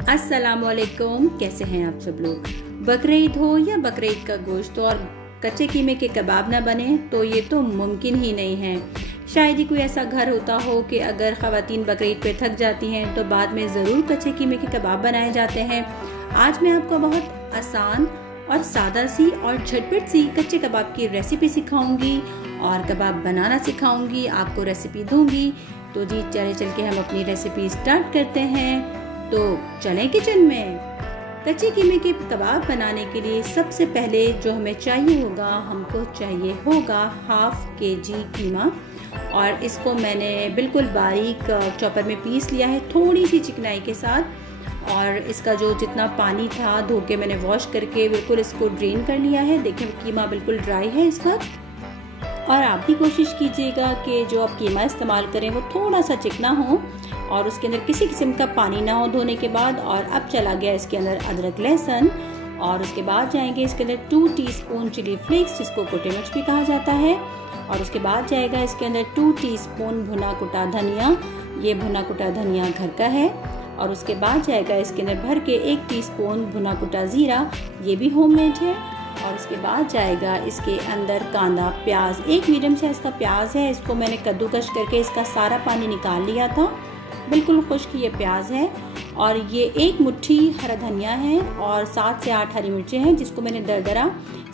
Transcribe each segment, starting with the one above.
अस्सलामुअलैकुम, कैसे हैं आप सब लोग। बकरीद हो या बकरीद का गोश्त और कच्चे कीमे के कबाब ना बने तो ये तो मुमकिन ही नहीं है। शायद ही कोई ऐसा घर होता हो कि अगर ख़वातीन बकरीद पे थक जाती हैं तो बाद में ज़रूर कच्चे कीमे के कबाब बनाए जाते हैं। आज मैं आपको बहुत आसान और सादा सी और झटपट सी कच्चे कबाब की रेसिपी सिखाऊंगी और कबाब बनाना सिखाऊंगी, आपको रेसिपी दूंगी। तो जी चल के हम अपनी रेसिपी स्टार्ट करते हैं। तो चलें किचन में। कच्चे कीमे के कबाब बनाने के लिए सबसे पहले जो हमें चाहिए होगा, हमको चाहिए होगा हाफ केजी कीमा। और इसको मैंने बिल्कुल बारीक चॉपर में पीस लिया है, थोड़ी सी चिकनाई के साथ। और इसका जो जितना पानी था धो के मैंने वॉश करके बिल्कुल इसको ड्रेन कर लिया है। देखिए कीमा बिल्कुल ड्राई है इस वक्त। और आप भी कोशिश कीजिएगा कि जो आप कीमा इस्तेमाल करें वो थोड़ा सा चिकना हो और उसके अंदर किसी किस्म का पानी ना हो धोने के बाद। और अब चला गया इसके अंदर अदरक लहसुन, और उसके बाद जाएंगे इसके अंदर 2 टीस्पून चिली फ्लेक्स, जिसको कुटे मिर्च भी कहा जाता है। और उसके बाद जाएगा इसके अंदर 2 टीस्पून भुना कुटा धनिया, ये भुना कुटा धनिया घर का है। और उसके बाद जाएगा इसके अंदर भर के 1 टीस्पून भुना कुटा ज़ीरा, ये भी होममेड है। और उसके बाद जाएगा इसके अंदर कांदा, प्याज, एक मीडियम साइज का प्याज है, इसको मैंने कद्दूकश करके इसका सारा पानी निकाल लिया था, बिल्कुल खुश्क ये प्याज है। और ये 1 मुट्ठी हरा धनिया है और 7 से 8 हरी मिर्चें हैं, जिसको मैंने दरदरा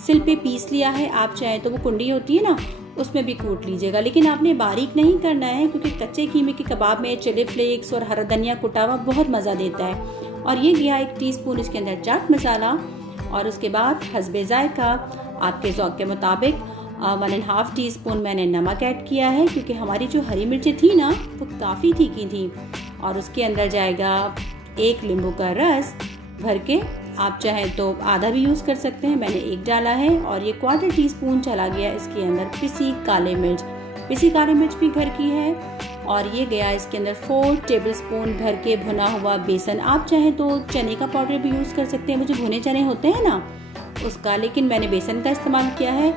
सिल पे पीस लिया है। आप चाहें तो वो कुंडी होती है ना, उसमें भी कूट लीजिएगा, लेकिन आपने बारीक नहीं करना है क्योंकि कच्चे कीमे के कबाब में चिली फ्लेक्स और हरा धनिया कुटा हुआ बहुत मज़ा देता है। और ये गया 1 टीस्पून इसके अंदर चाट मसाला। और उसके बाद हस्बे जायका आपके ज़ौक़ के मुताबिक 1.5 टीस्पून मैंने नमक ऐड किया है, क्योंकि हमारी जो हरी मिर्चें थी ना वो काफ़ी तीखी थी। और उसके अंदर जाएगा 1 नींबू का रस भर के, आप चाहें तो आधा भी यूज़ कर सकते हैं, मैंने 1 डाला है। और ये 1/4 टीस्पून चला गया इसके अंदर पिसी काली मिर्च, पिसी काली मिर्च भी घर की है। और ये गया इसके अंदर 4 टेबलस्पून भर के भुना हुआ बेसन, आप चाहें तो चने का पाउडर भी यूज़ कर सकते हैं, मुझे भुने चने होते हैं ना उसका, लेकिन मैंने बेसन का इस्तेमाल किया है।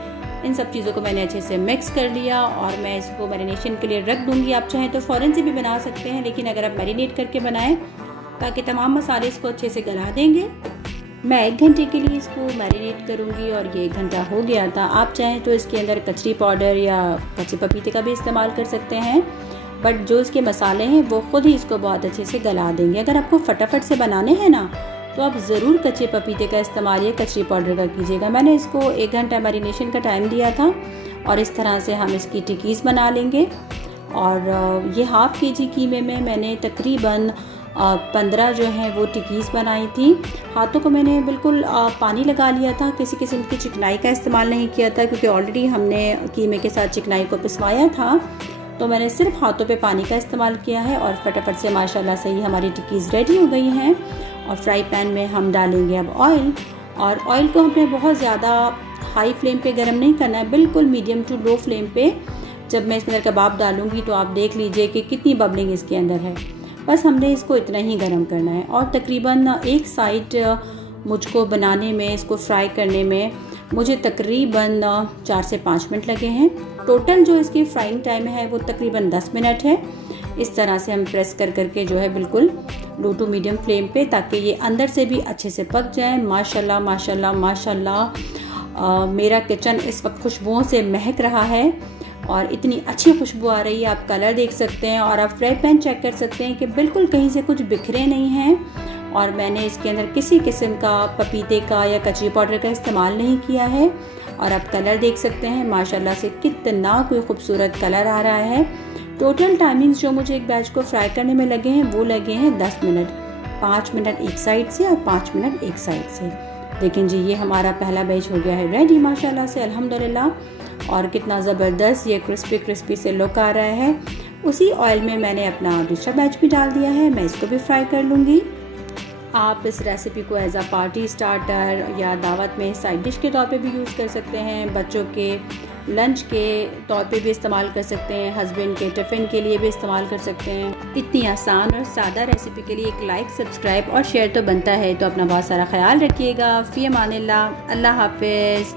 इन सब चीज़ों को मैंने अच्छे से मिक्स कर लिया और मैं इसको मैरिनेशन के लिए रख दूंगी। आप चाहें तो फ़ौरन से भी बना सकते हैं, लेकिन अगर आप मैरिनेट करके बनाएं ताकि तमाम मसाले इसको अच्छे से गला देंगे। मैं 1 घंटे के लिए इसको मैरिनेट करूंगी और ये 1 घंटा हो गया था। आप चाहें तो इसके अंदर कचरी पाउडर या कच्चे पपीते का भी इस्तेमाल कर सकते हैं, बट जो इसके मसाले हैं वो खुद ही इसको बहुत अच्छे से गला देंगे। अगर आपको फटाफट से बनाने हैं ना तो आप ज़रूर कच्चे पपीते का इस्तेमाल या कचरी पाउडर का कीजिएगा। मैंने इसको 1 घंटा मैरिनेशन का टाइम दिया था और इस तरह से हम इसकी टिक्कीज़ बना लेंगे। और ये हाफ केजी कीमे में मैंने तकरीबन 15 जो हैं वो टिक्कीज़ बनाई थी। हाथों को मैंने बिल्कुल पानी लगा लिया था, किसी किस्म की चिकनाई का इस्तेमाल नहीं किया था, क्योंकि ऑलरेडी हमने कीमे के साथ चिकनाई को पिसवाया था। तो मैंने सिर्फ हाथों पे पानी का इस्तेमाल किया है और फटाफट से माशाल्लाह से ही हमारी टिक्कीज़ रेडी हो गई हैं। और फ्राई पैन में हम डालेंगे अब ऑयल। और ऑयल को हमें बहुत ज़्यादा हाई फ्लेम पे गरम नहीं करना है, बिल्कुल मीडियम टू लो फ्लेम पे। जब मैं इसके अंदर कबाब डालूंगी तो आप देख लीजिए कि कितनी बबलिंग इसके अंदर है, बस हमने इसको इतना ही गरम करना है। और तकरीबन एक साइड मुझको बनाने में, इसको फ्राई करने में मुझे तकरीबन 4 से 5 मिनट लगे हैं। टोटल जो इसकी फ्राइंग टाइम है वो तकरीबन 10 मिनट है। इस तरह से हम प्रेस कर करके जो है बिल्कुल लो टू मीडियम फ्लेम पे, ताकि ये अंदर से भी अच्छे से पक जाए। माशाल्लाह माशाल्लाह माशाल्लाह मेरा किचन इस वक्त खुशबुओं से महक रहा है और इतनी अच्छी खुशबू आ रही है। आप कलर देख सकते हैं और आप फ्राई पैन चेक कर सकते हैं कि बिल्कुल कहीं से कुछ बिखरे नहीं हैं। और मैंने इसके अंदर किसी किस्म का पपीते का या कचरी पाउडर का इस्तेमाल नहीं किया है। और आप कलर देख सकते हैं माशाल्लाह से कितना कोई खूबसूरत कलर आ रहा है। टोटल टाइमिंग्स जो मुझे एक बैच को फ्राई करने में लगे हैं वो लगे हैं 10 मिनट, 5 मिनट एक साइड से और 5 मिनट एक साइड से। लेकिन जी ये हमारा पहला बैच हो गया है रेडी माशाल्लाह से, अल्हम्दुलिल्लाह। और कितना ज़बरदस्त ये क्रिस्पी क्रिस्पी से लुक आ रहा है। उसी ऑयल में मैंने अपना दूसरा बैच भी डाल दिया है, मैं इसको भी फ्राई कर लूँगी। आप इस रेसिपी को एज अ पार्टी स्टार्टर या दावत में साइड डिश के तौर पे भी यूज़ कर सकते हैं, बच्चों के लंच के तौर पे भी इस्तेमाल कर सकते हैं, हस्बैंड के टिफ़िन के लिए भी इस्तेमाल कर सकते हैं। इतनी आसान और सादा रेसिपी के लिए एक लाइक, सब्सक्राइब और शेयर तो बनता है। तो अपना बहुत सारा ख्याल रखिएगा। फ़ी अमानिल्लाह, अल्लाह हाफ़िज़।